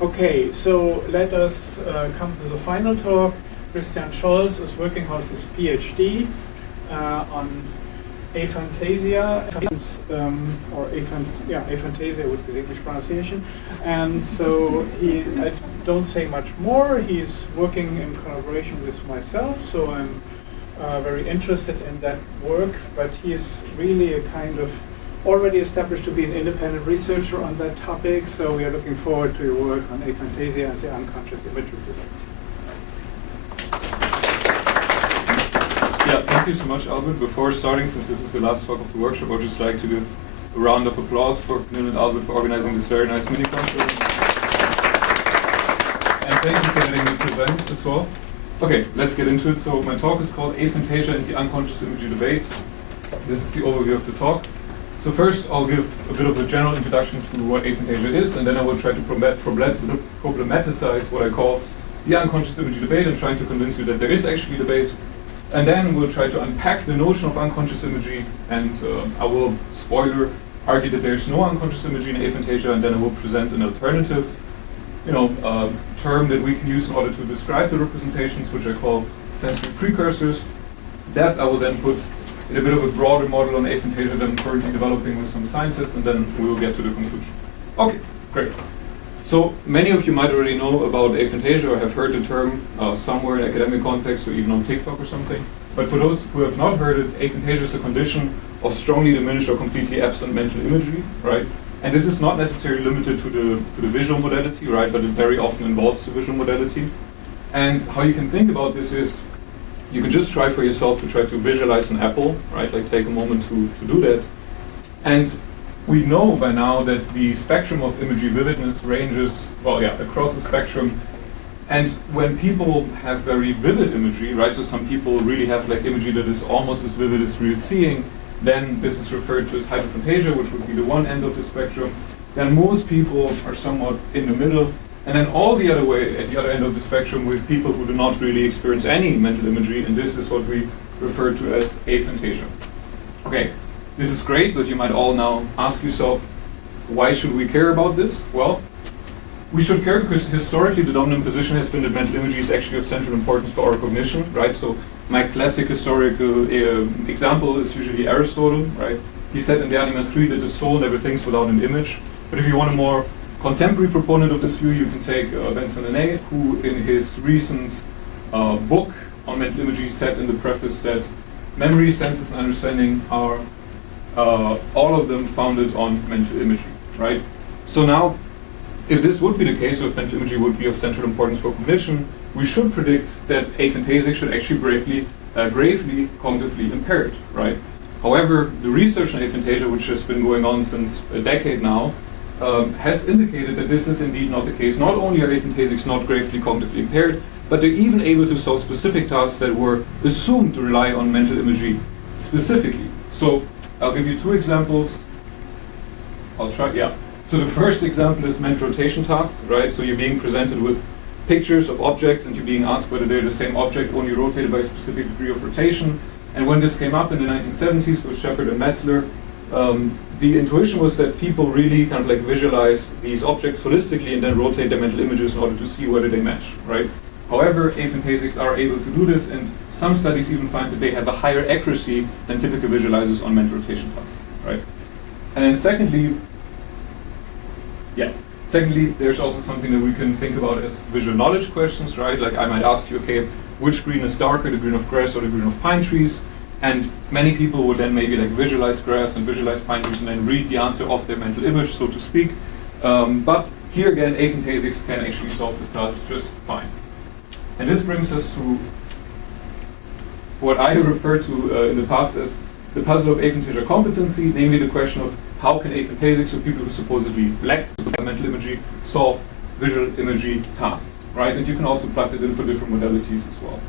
Okay, so let us come to the final talk. Christian Scholz is working on his PhD on aphantasia, aphantasia would be the English pronunciation. And so I don't say much more. He's working in collaboration with myself, so I'm very interested in that work. But he's really a kind of already established to be an independent researcher on that topic. So we are looking forward to your work on aphantasia and the unconscious imagery debate. Yeah, thank you so much, Albert. Before starting, since this is the last talk of the workshop, I would just like to give a round of applause for Camille and Albert for organizing this very nice mini-conference. And thank you for letting me present as well. Okay, let's get into it. So my talk is called Aphantasia and the Unconscious Imagery Debate. This is the overview of the talk. So first, I'll give a bit of a general introduction to what aphantasia is, and then I will try to problematicize what I call the unconscious imagery debate and trying to convince you that there is actually debate. And then we'll try to unpack the notion of unconscious imagery, and I will, spoiler, argue that there's no unconscious imagery in aphantasia, and then I will present an alternative, term that we can use in order to describe the representations, which I call sensory precursors. That I will then put in a bit of a broader model on aphantasia that I'm currently developing with some scientists, and then we will get to the conclusion. Okay, great. So many of you might already know about aphantasia or have heard the term somewhere in academic context or even on TikTok or something. But for those who have not heard it, aphantasia is a condition of strongly diminished or completely absent mental imagery, right? And this is not necessarily limited to the visual modality, right? But it very often involves the visual modality. And how you can think about this is, you can just try for yourself to try to visualize an apple, right? Like take a moment to do that. And we know by now that the spectrum of imagery vividness ranges, across the spectrum. And when people have very vivid imagery, right, so some people really have like imagery that is almost as vivid as real seeing, then this is referred to as hyperphantasia, which would be the one end of the spectrum. Then most people are somewhat in the middle. And then all the other way, at the other end of the spectrum, with people who do not really experience any mental imagery, and this is what we refer to as aphantasia. Okay. This is great, but you might all now ask yourself, why should we care about this? Well, we should care because historically the dominant position has been that mental imagery is actually of central importance for our cognition, right? So my classic historical example is usually Aristotle, right? He said in the Anima 3 that the soul never thinks without an image. But if you want a more contemporary proponent of this view, you can take Vincent Launay, who in his recent book on mental imagery said in the preface that memory, senses, and understanding are all of them founded on mental imagery, right? So now, if this would be the case, or if mental imagery would be of central importance for cognition, we should predict that aphantasics should actually gravely cognitively impaired, right? However, the research on aphantasia, which has been going on since a decade now, has indicated that this is indeed not the case. Not only are aphantasics not gravely cognitively impaired, but they're even able to solve specific tasks that were assumed to rely on mental imagery specifically. So I'll give you two examples. So the first example is mental rotation task, right? So you're being presented with pictures of objects and you're being asked whether they're the same object, only rotated by a specific degree of rotation. And when this came up in the 1970s with Shepard and Metzler, the intuition was that people really kind of like visualize these objects holistically and then rotate their mental images in order to see whether they match, right? However, aphantasics are able to do this, and some studies even find that they have a higher accuracy than typical visualizers on mental rotation tasks, right? And then secondly, there's also something that we can think about as visual knowledge questions, right? Like I might ask you, okay, which green is darker, the green of grass or the green of pine trees? And many people would then maybe like visualize grass and visualize pine trees and then read the answer of their mental image, so to speak. But here again, aphantasics can actually solve this task just fine. And this brings us to what I refer to in the past as the puzzle of aphantasia competency, namely the question of how can aphantasics, so people who supposedly lack mental imagery, solve visual imagery tasks, right? And you can also plug it in for different modalities as well.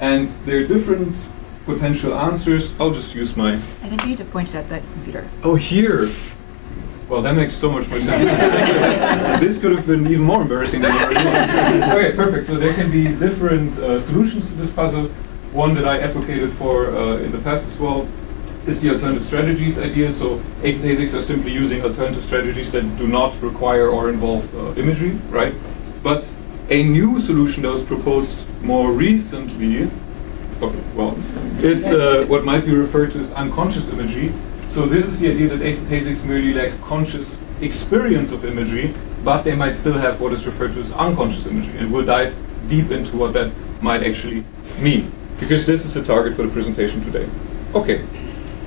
And there are different potential answers. I'll just use my... I think you need to point it at the computer. Oh, here! Well, that makes so much more sense. This could have been even more embarrassing than it already was. Okay, perfect. So there can be different solutions to this puzzle. One that I advocated for in the past as well is the alternative strategies idea. So aphantasics are simply using alternative strategies that do not require or involve imagery, right? But a new solution that was proposed more recently, is what might be referred to as unconscious imagery. So this is the idea that aphantasics merely lack conscious experience of imagery, but they might still have what is referred to as unconscious imagery. And we'll dive deep into what that might actually mean, because this is the target for the presentation today. Okay,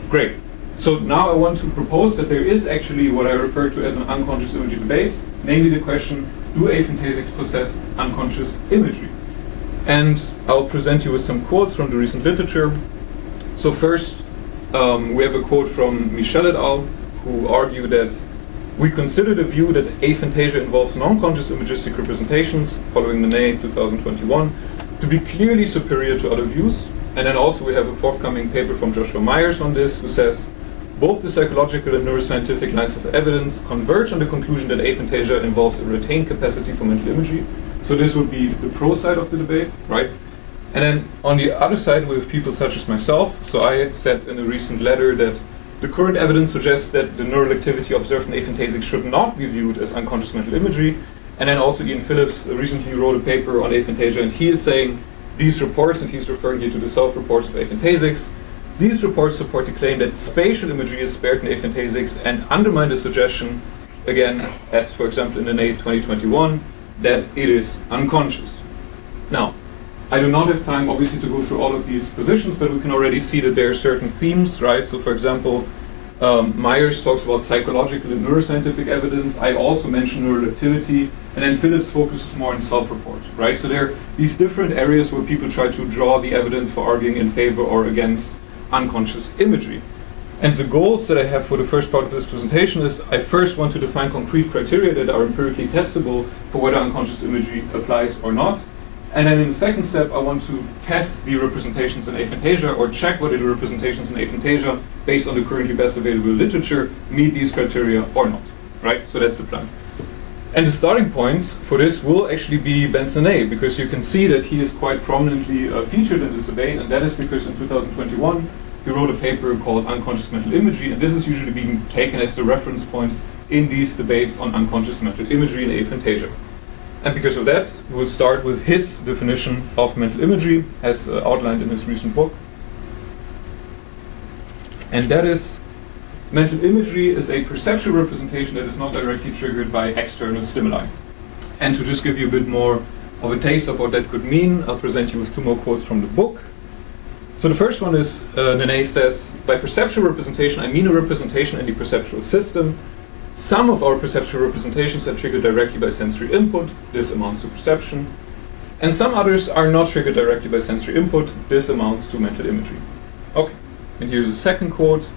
great. So now I want to propose that there is actually what I refer to as an unconscious imagery debate, namely the question, do aphantasics possess unconscious imagery? And I'll present you with some quotes from the recent literature. So first, we have a quote from Michel et al., who argue that we consider the view that aphantasia involves non-conscious imagistic representations, following Manet 2021, to be clearly superior to other views. And then also we have a forthcoming paper from Joshua Myers on this, who says, both the psychological and neuroscientific lines of evidence converge on the conclusion that aphantasia involves a retained capacity for mental imagery. So this would be the pro side of the debate, right? And then on the other side, we have people such as myself. So I said in a recent letter that the current evidence suggests that the neural activity observed in aphantasics should not be viewed as unconscious mental imagery. And then also Ian Phillips recently wrote a paper on aphantasia, and he is saying these reports, and he's referring here to the self-reports of aphantasics, these reports support the claim that spatial imagery is spared in aphantasics and undermine the suggestion, again, as for example in the Manet 2021, that it is unconscious. Now, I do not have time, obviously, to go through all of these positions, but we can already see that there are certain themes, right? So, for example, Myers talks about psychological and neuroscientific evidence. I also mentioned neural activity, and then Phillips focuses more on self-report, right? So there are these different areas where people try to draw the evidence for arguing in favor or against unconscious imagery. And the goals that I have for the first part of this presentation is I first want to define concrete criteria that are empirically testable for whether unconscious imagery applies or not. And then in the second step, I want to test the representations in aphantasia, or check whether the representations in aphantasia, based on the currently best available literature, meet these criteria or not, right? So that's the plan. And the starting point for this will actually be Bensonet, because you can see that he is quite prominently featured in this debate, and that is because in 2021, he wrote a paper called Unconscious Mental Imagery, and this is usually being taken as the reference point in these debates on unconscious mental imagery in aphantasia. And because of that, we'll start with his definition of mental imagery, as outlined in his recent book. And that is, mental imagery is a perceptual representation that is not directly triggered by external stimuli. And to just give you a bit more of a taste of what that could mean, I'll present you with two more quotes from the book. So the first one is, Nene says, by perceptual representation, I mean a representation in the perceptual system. Some of our perceptual representations are triggered directly by sensory input. This amounts to perception. And some others are not triggered directly by sensory input. This amounts to mental imagery. Okay, and here's a second quote.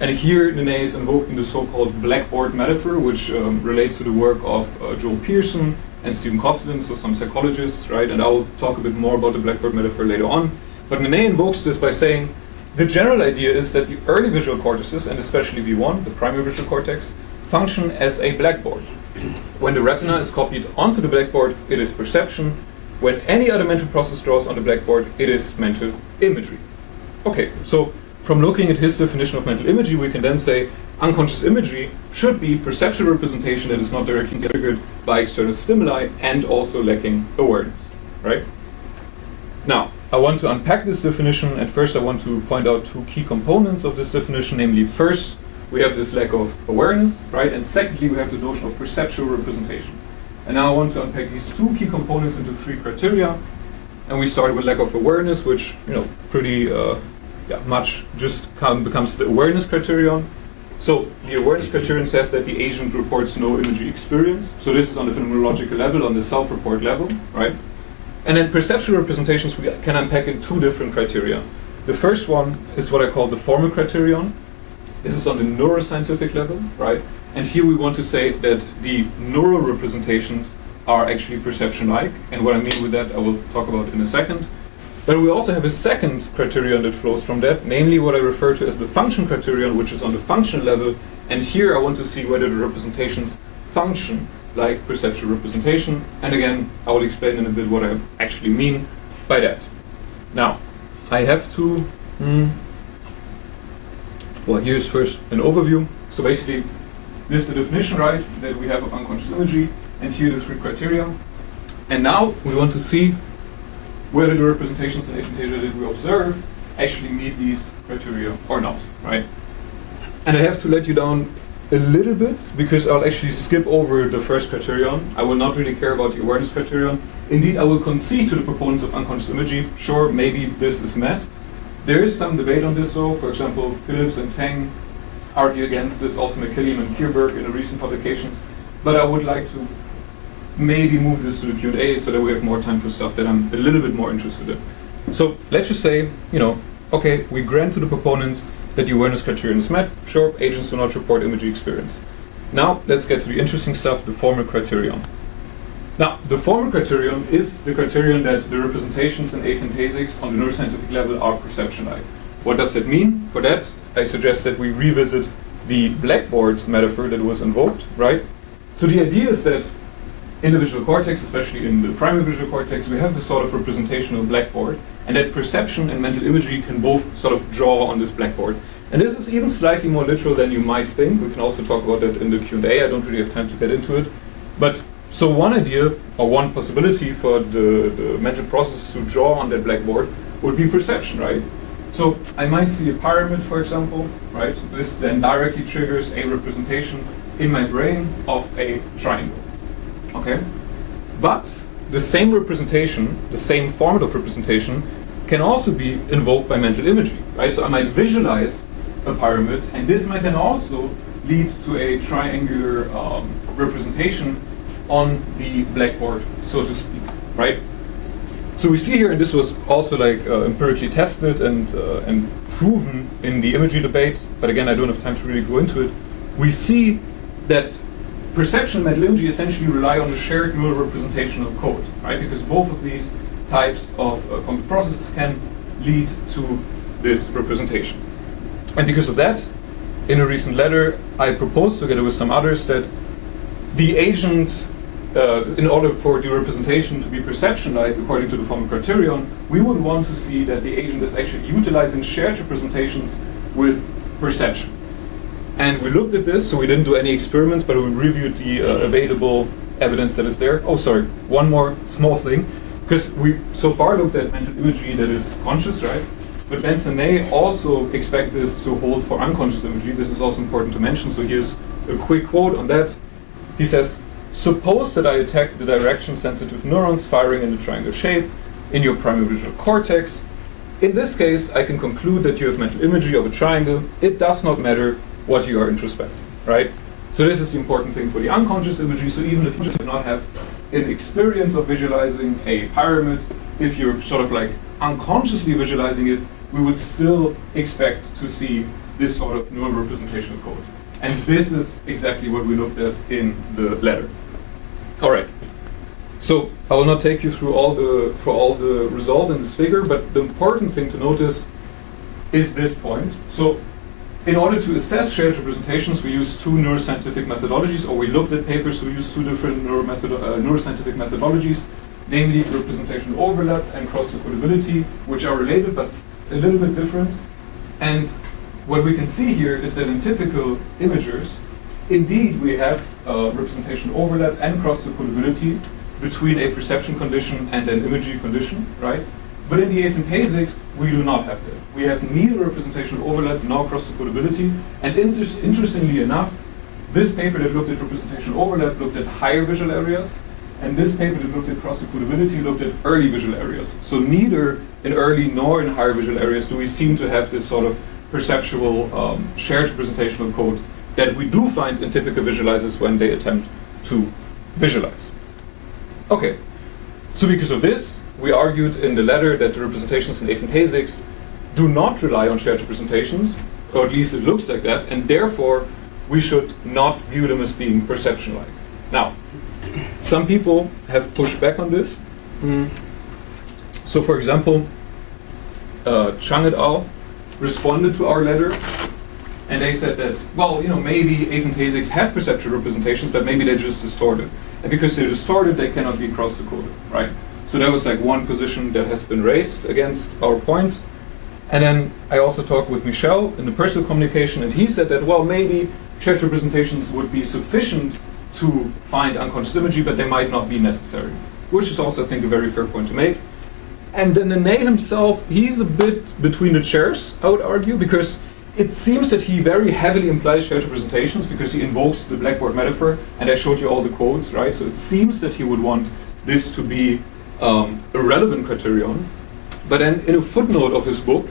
And here Nene is invoking the so-called blackboard metaphor, which relates to the work of Joel Pearson and Stephen Kosselin, so some psychologists, right? And I'll talk a bit more about the blackboard metaphor later on. But Nene invokes this by saying, the general idea is that the early visual cortices, and especially V1, the primary visual cortex, function as a blackboard. When the retina is copied onto the blackboard, it is perception. When any other mental process draws on the blackboard, it is mental imagery. Okay, so from looking at his definition of mental imagery, we can then say unconscious imagery should be perceptual representation that is not directly triggered by external stimuli and also lacking awareness, right? Now, I want to unpack this definition, and first I want to point out two key components of this definition, namely first, we have this lack of awareness, right? And secondly, we have the notion of perceptual representation. And now I want to unpack these two key components into three criteria. And we start with lack of awareness, which, pretty much just becomes the awareness criterion. So the awareness criterion says that the agent reports no imagery experience. So this is on the phenomenological level, on the self-report level, right? And then perceptual representations we can unpack in two different criteria. The first one is what I call the formal criterion. This is on the neuroscientific level, right? And here we want to say that the neural representations are actually perception-like. And what I mean with that, I will talk about in a second. But we also have a second criterion that flows from that, namely what I refer to as the function criterion, which is on the functional level. And here I want to see whether the representations function like perceptual representation. And again, I will explain in a bit what I actually mean by that. Now, I have to Well, here's first an overview. So basically, this is the definition, right, that we have of unconscious imagery, and here are the 3 criteria. And now we want to see whether the representations in aphantasia that we observe actually meet these criteria or not, right? And I have to let you down a little bit, because I'll actually skip over the first criterion. I will not really care about the awareness criterion. Indeed, I will concede to the proponents of unconscious imagery. Sure, maybe this is met. There is some debate on this though. For example, Phillips and Tang argue against this, also McKilliam and Kierberg in the recent publications. But I would like to maybe move this to the Q&A so that we have more time for stuff that I'm a little bit more interested in. So let's just say, okay, we grant to the proponents that the awareness criterion is met. Sure, agents do not report imagery experience. Now, let's get to the interesting stuff, the formal criterion. Now, the formal criterion is the criterion that the representations in aphantasics on the neuroscientific level are perception-like. What does that mean? For that, I suggest that we revisit the blackboard metaphor that was invoked, right? So the idea is that in the visual cortex, especially in the primary visual cortex, we have this sort of representational blackboard, and that perception and mental imagery can both sort of draw on this blackboard. And this is even slightly more literal than you might think. We can also talk about that in the Q&A. I don't really have time to get into it. But so one idea, or one possibility for the mental process to draw on that blackboard would be perception, right? So I might see a pyramid, for example, right? This then directly triggers a representation in my brain of a triangle, okay? But the same representation, the same format of representation, can also be invoked by mental imagery, right? So I might visualize a pyramid, and this might then also lead to a triangular representation on the blackboard, so to speak, right? So we see here, and this was also like empirically tested and proven in the imagery debate, but again, I don't have time to really go into it. We see that perception and mental imagery essentially rely on the shared neural representational code, right? Because both of these types of cognitive processes can lead to this representation. And because of that, in a recent letter, I proposed together with some others that the agent, in order for the representation to be perception-like according to the formal criterion, we would want to see that the agent is actually utilizing shared representations with perception. And we looked at this, so we didn't do any experiments, but we reviewed the available evidence that is there. Oh, sorry, one more small thing. Because we so far looked at mental imagery that is conscious, right? But Benson may also expect this to hold for unconscious imagery. This is also important to mention, so here's a quick quote on that. He says, "Suppose that I attack the direction-sensitive neurons firing in a triangle shape in your primary visual cortex. In this case, I can conclude that you have mental imagery of a triangle. It does not matter what you are introspecting," right? So this is the important thing for the unconscious imagery. So even if you do not have an experience of visualizing a pyramid, if you're sort of like unconsciously visualizing it, we would still expect to see this sort of neural representational code. And this is exactly what we looked at in the letter. All right. So I will not take you through all the result in this figure, but the important thing to notice is this point. So in order to assess shared representations, we use two neuroscientific methodologies, or we looked at papers who use two different neuroscientific methodologies, namely representational overlap and cross-recordability, which are related but a little bit different. And what we can see here is that in typical imagers, indeed we have representational overlap and cross-recordability between a perception condition and an imagery condition, right? But in the aphantasics, we do not have that. We have neither representational overlap nor cross-recordability. And interestingly enough, this paper that looked at representational overlap looked at higher visual areas, and this paper that looked at cross-recordability looked at early visual areas. So neither in early nor in higher visual areas do we seem to have this sort of perceptual shared representational code that we do find in typical visualizers when they attempt to visualize. Okay, so because of this, we argued in the letter that the representations in aphantasics do not rely on shared representations, or at least it looks like that, and therefore we should not view them as being perception-like. Now, some people have pushed back on this. So for example, Chang et al. Responded to our letter, and they said that, well, maybe aphantasics have perceptual representations, but maybe they're just distorted. And because they're distorted, they cannot be cross-decoded, right? So that was like one position that has been raised against our point. And then I also talked with Michel in the personal communication, and he said that, well, maybe shared representations would be sufficient to find unconscious imagery, but they might not be necessary, which is also, I think, a very fair point to make. And then Nene himself, he's a bit between the chairs, I would argue, because it seems that he very heavily implies shared representations because he invokes the blackboard metaphor, and I showed you all the quotes, right? So it seems that he would want this to be a relevant criterion. But then in a footnote of his book,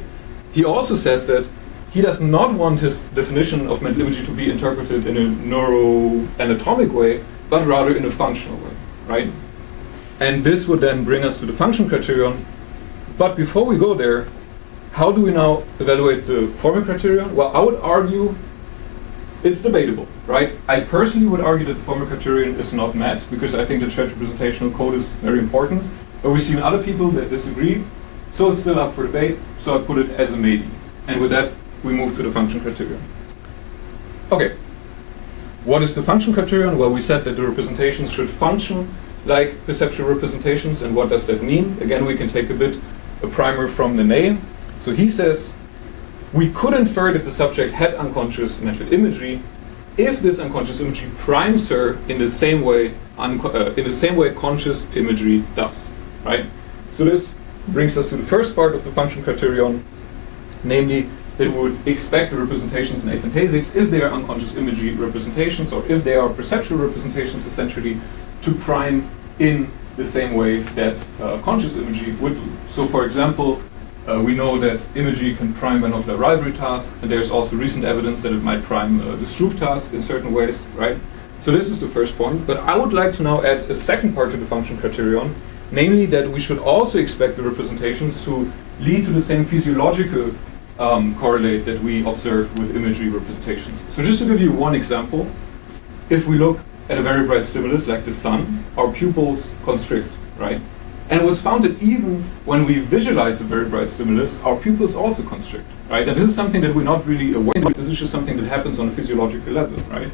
he also says that he does not want his definition of mental imagery to be interpreted in a neuroanatomic way, but rather in a functional way, right? And this would then bring us to the function criterion. But before we go there, how do we now evaluate the formal criterion? Well, I would argue it's debatable, right? I personally would argue that the formal criterion is not met because I think the shared representational code is very important. But we've seen other people that disagree, so it's still up for debate, so I put it as a maybe. And with that, we move to the function criterion. Okay, what is the function criterion? Well, we said that the representations should function like perceptual representations, and what does that mean? Again, we can take a primer from Nene. So he says, we could infer that the subject had unconscious mental imagery if this unconscious imagery primes her in the same way conscious imagery does, right? So this brings us to the first part of the function criterion, namely that we would expect the representations in aphantasics, if they are unconscious imagery representations or if they are perceptual representations, essentially to prime in the same way that conscious imagery would do. So for example, we know that imagery can prime binocular rivalry task, and there's also recent evidence that it might prime the Stroop task in certain ways, right? So this is the first point, but I would like to now add a second part to the function criterion, namely that we should also expect the representations to lead to the same physiological correlate that we observe with imagery representations. So just to give you one example, if we look at a very bright stimulus like the sun, our pupils constrict, right? And it was found that even when we visualize a very bright stimulus, our pupils also constrict, right? And this is something that we're not really aware of. This is just something that happens on a physiological level, right?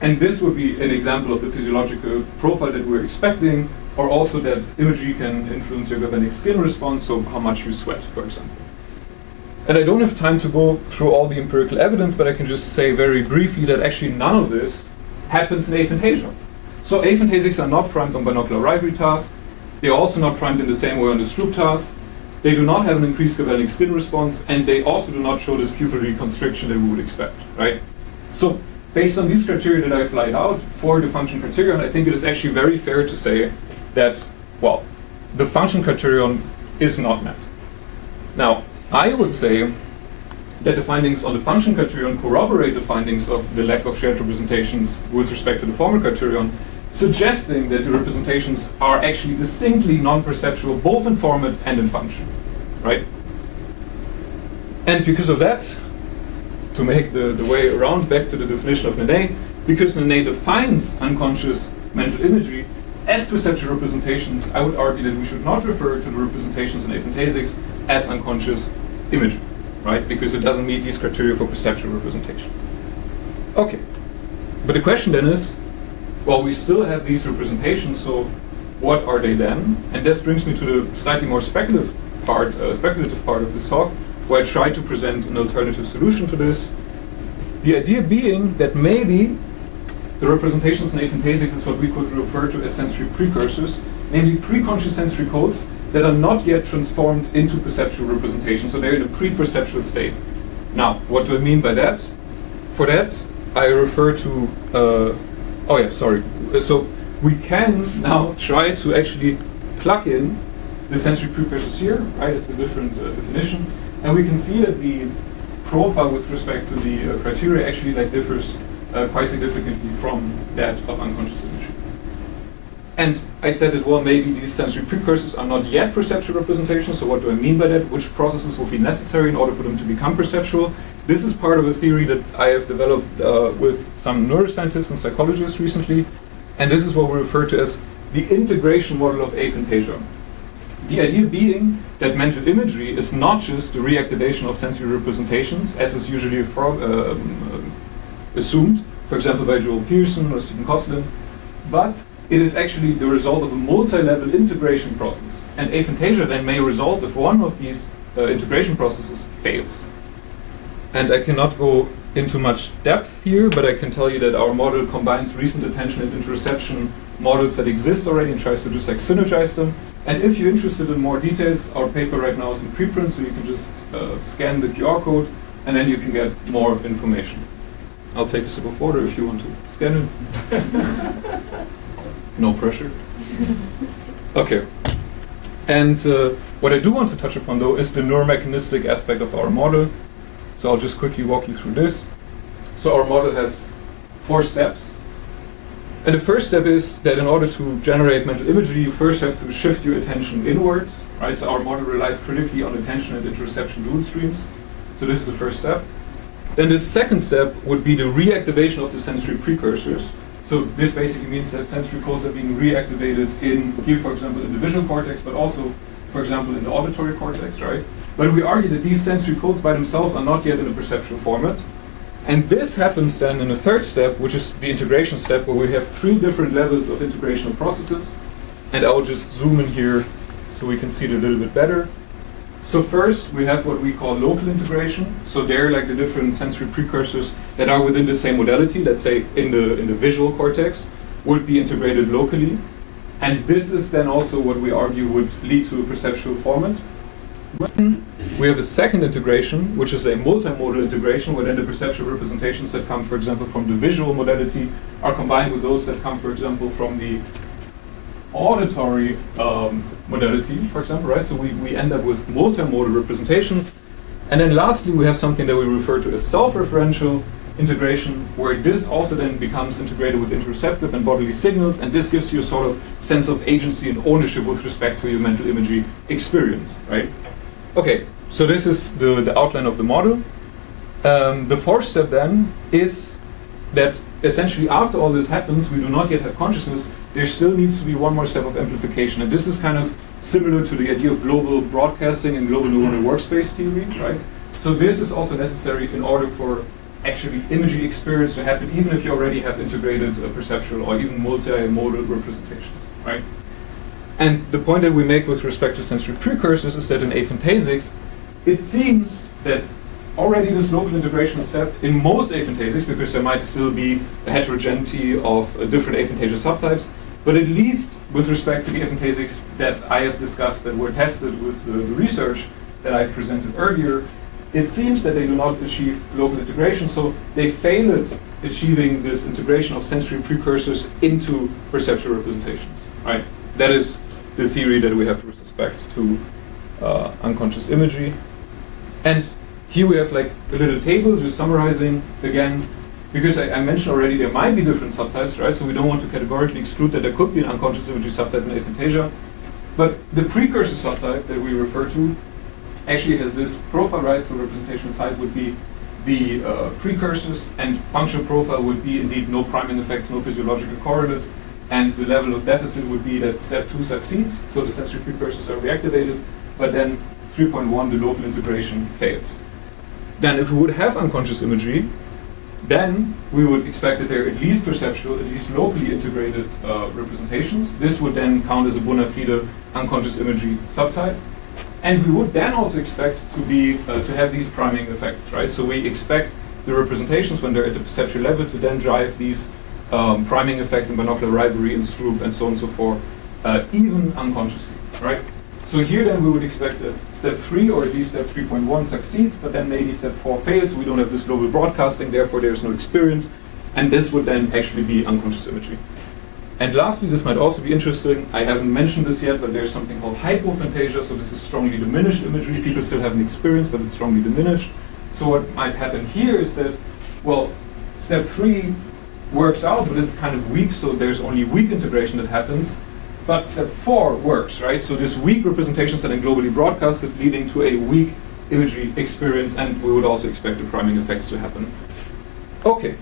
And this would be an example of the physiological profile that we're expecting, or also that imagery can influence your galvanic skin response, so how much you sweat, for example. And I don't have time to go through all the empirical evidence, but I can just say very briefly that actually none of this happens in aphantasia. So aphantasics are not primed on binocular rivalry task. They're also not primed in the same way on the Stroop task. They do not have an increased galvanic skin response, and they also do not show this pupillary constriction that we would expect, right? So based on these criteria that I've laid out for the function criterion, I think it is actually very fair to say that, well, the function criterion is not met. Now, I would say that the findings on the function criterion corroborate the findings of the lack of shared representations with respect to the formal criterion, suggesting that the representations are actually distinctly non-perceptual, both in format and in function, right? And because of that, to make the way around back to the definition of Nene, because Nene defines unconscious mental imagery as perceptual representations, I would argue that we should not refer to the representations in aphantasics as unconscious imagery, right? Because it doesn't meet these criteria for perceptual representation. Okay, but the question then is, well, we still have these representations, so what are they then? And this brings me to the slightly more speculative part of this talk, where I try to present an alternative solution to this. The idea being that maybe the representations in aphantasics is what we could refer to as sensory precursors, namely pre-conscious sensory codes that are not yet transformed into perceptual representation, so they're in a pre-perceptual state. Now, what do I mean by that? For that, I refer to, so we can now try to actually plug in the sensory precursors here, right? It's a different definition, and we can see that the profile with respect to the criteria actually differs quite significantly from that of unconscious imagery. And I said that, well, maybe these sensory precursors are not yet perceptual representations, so what do I mean by that? Which processes will be necessary in order for them to become perceptual? This is part of a theory that I have developed with some neuroscientists and psychologists recently, and this is what we refer to as the integration model of aphantasia. The idea being that mental imagery is not just the reactivation of sensory representations, as is usually assumed, for example, by Joel Pearson or Stephen Koslin, but it is actually the result of a multi-level integration process. And aphantasia then may result if one of these integration processes fails. And I cannot go into much depth here, but I can tell you that our model combines recent attention and interception models that exist already and tries to just like synergize them. And if you're interested in more details, our paper right now is in preprint, so you can just scan the QR code and then you can get more information. I'll take a sip of water if you want to scan it. No pressure. Okay. And what I do want to touch upon though is the neuromechanistic aspect of our model. So I'll just quickly walk you through this. So our model has 4 steps. And the first step is that in order to generate mental imagery, you first have to shift your attention inwards, right? So our model relies critically on attention and interoception dual streams. So this is the first step. Then the second step would be the reactivation of the sensory precursors. So this basically means that sensory codes are being reactivated in, here for example, in the visual cortex, but also, for example, in the auditory cortex, right? But we argue that these sensory codes by themselves are not yet in a perceptual format. And this happens then in the third step, which is the integration step, where we have 3 different levels of integration of processes. And I'll just zoom in here so we can see it a little bit better. So first, we have what we call local integration. So they're like the different sensory precursors that are within the same modality, let's say in the visual cortex, would be integrated locally. And this is then also what we argue would lead to a perceptual format. We have a second integration, which is a multimodal integration, where then the perceptual representations that come, for example, from the visual modality are combined with those that come, for example, from the auditory modality, for example, right? So we end up with multimodal representations. And then lastly, we have something that we refer to as self-referential integration, where this also then becomes integrated with interoceptive and bodily signals, and this gives you a sort of sense of agency and ownership with respect to your mental imagery experience, right? Okay, so this is the outline of the model. The fourth step then is that essentially after all this happens, we do not yet have consciousness, there still needs to be one more step of amplification. And this is kind of similar to the idea of global broadcasting and global neuronal workspace theory, right? So this is also necessary in order for actually imagery experience to happen, even if you already have integrated perceptual or even multimodal representations, right? And the point that we make with respect to sensory precursors is that in aphantasics, it seems that already this local integration is set in most aphantasics, because there might still be a heterogeneity of different aphantasia subtypes, but at least with respect to the aphantasics that I have discussed that were tested with the research that I've presented earlier, it seems that they do not achieve local integration, so they fail at achieving this integration of sensory precursors into perceptual representations, right? That is the theory that we have with respect to unconscious imagery. And here we have like a little table just summarizing again, because I mentioned already there might be different subtypes, right? So we don't want to categorically exclude that there could be an unconscious imagery subtype in aphantasia. But the precursor subtype that we refer to actually has this profile, right? So representational type would be the precursors, and functional profile would be indeed no priming effects, no physiological correlate, and the level of deficit would be that step 2 succeeds, so the sensory precursors are reactivated, but then 3.1, the local integration fails. Then if we would have unconscious imagery, then we would expect that they're at least perceptual, at least locally integrated representations. This would then count as a bona fide unconscious imagery subtype. And we would then also expect to have these priming effects, right? So we expect the representations when they're at the perceptual level to then drive these priming effects in binocular rivalry and Stroop and so on and so forth, even unconsciously, right? So here then we would expect that step 3 or at least step 3.1 succeeds, but then maybe step 4 fails, we don't have this global broadcasting, therefore there's no experience, and this would then actually be unconscious imagery. And lastly, this might also be interesting, I haven't mentioned this yet, but there's something called hypophantasia, so this is strongly diminished imagery. People still have an experience, but it's strongly diminished. So what might happen here is that, well, step 3 works out, but it's kind of weak, so there's only weak integration that happens. But step 4 works, right? So this weak representations are then globally broadcasted, leading to a weak imagery experience, and we would also expect the priming effects to happen. Okay,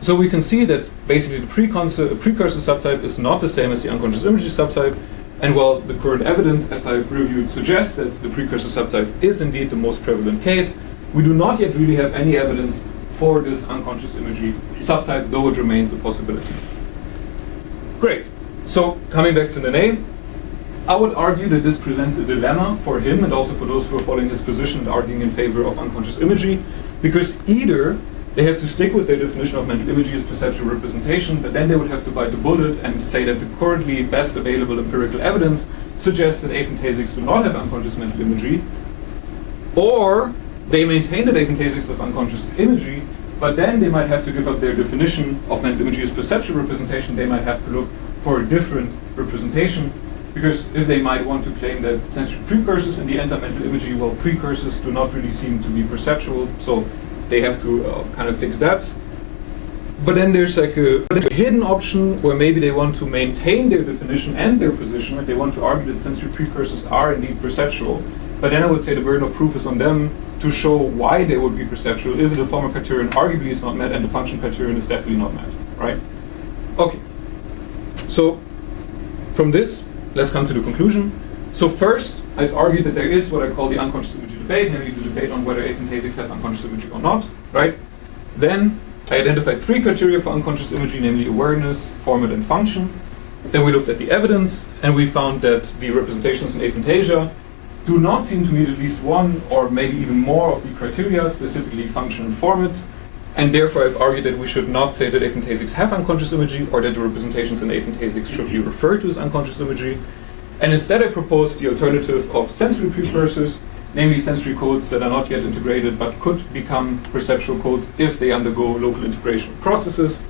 so we can see that basically the precursor subtype is not the same as the unconscious imagery subtype, and while the current evidence, as I've reviewed, suggests that the precursor subtype is indeed the most prevalent case, we do not yet really have any evidence for this unconscious imagery subtype, though it remains a possibility. Great. So coming back to the name, I would argue that this presents a dilemma for him and also for those who are following his position and arguing in favor of unconscious imagery, because either they have to stick with their definition of mental imagery as perceptual representation, but then they would have to bite the bullet and say that the currently best available empirical evidence suggests that aphantasics do not have unconscious mental imagery, or they maintain that aphantasics have unconscious imagery, but then they might have to give up their definition of mental imagery as perceptual representation. They might have to look for a different representation, because if they might want to claim that sensory precursors in the enter mental imagery, well, precursors do not really seem to be perceptual, so they have to kind of fix that. But then there's like a hidden option where maybe they want to maintain their definition and their position, and they want to argue that sensory precursors are indeed perceptual. But then I would say the burden of proof is on them to show why they would be perceptual if the former criterion arguably is not met and the function criterion is definitely not met, right? Okay. So from this, let's come to the conclusion. So first, I've argued that there is what I call the unconscious imagery debate, namely the debate on whether aphantasics have unconscious imagery or not, right? Then I identified 3 criteria for unconscious imagery, namely awareness, format, and function. Then we looked at the evidence, and we found that the representations in aphantasia do not seem to meet at least one or maybe even more of the criteria, specifically function and format. And therefore I've argued that we should not say that aphantasics have unconscious imagery or that the representations in aphantasics should be referred to as unconscious imagery. And instead I proposed the alternative of sensory precursors, namely sensory codes that are not yet integrated but could become perceptual codes if they undergo local integration processes.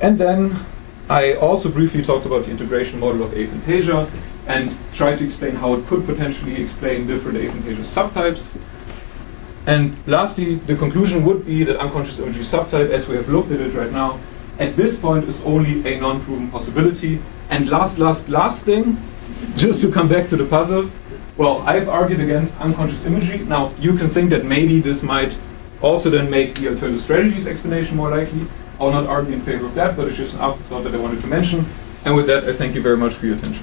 And then I also briefly talked about the integration model of aphantasia and tried to explain how it could potentially explain different aphantasia subtypes. And lastly, the conclusion would be that unconscious imagery subtype, as we have looked at it right now, at this point is only a non-proven possibility. And last thing, just to come back to the puzzle, well, I've argued against unconscious imagery. Now, you can think that maybe this might also then make the alternative strategies explanation more likely. I'll not argue in favor of that, but it's just an afterthought that I wanted to mention. And with that, I thank you very much for your attention.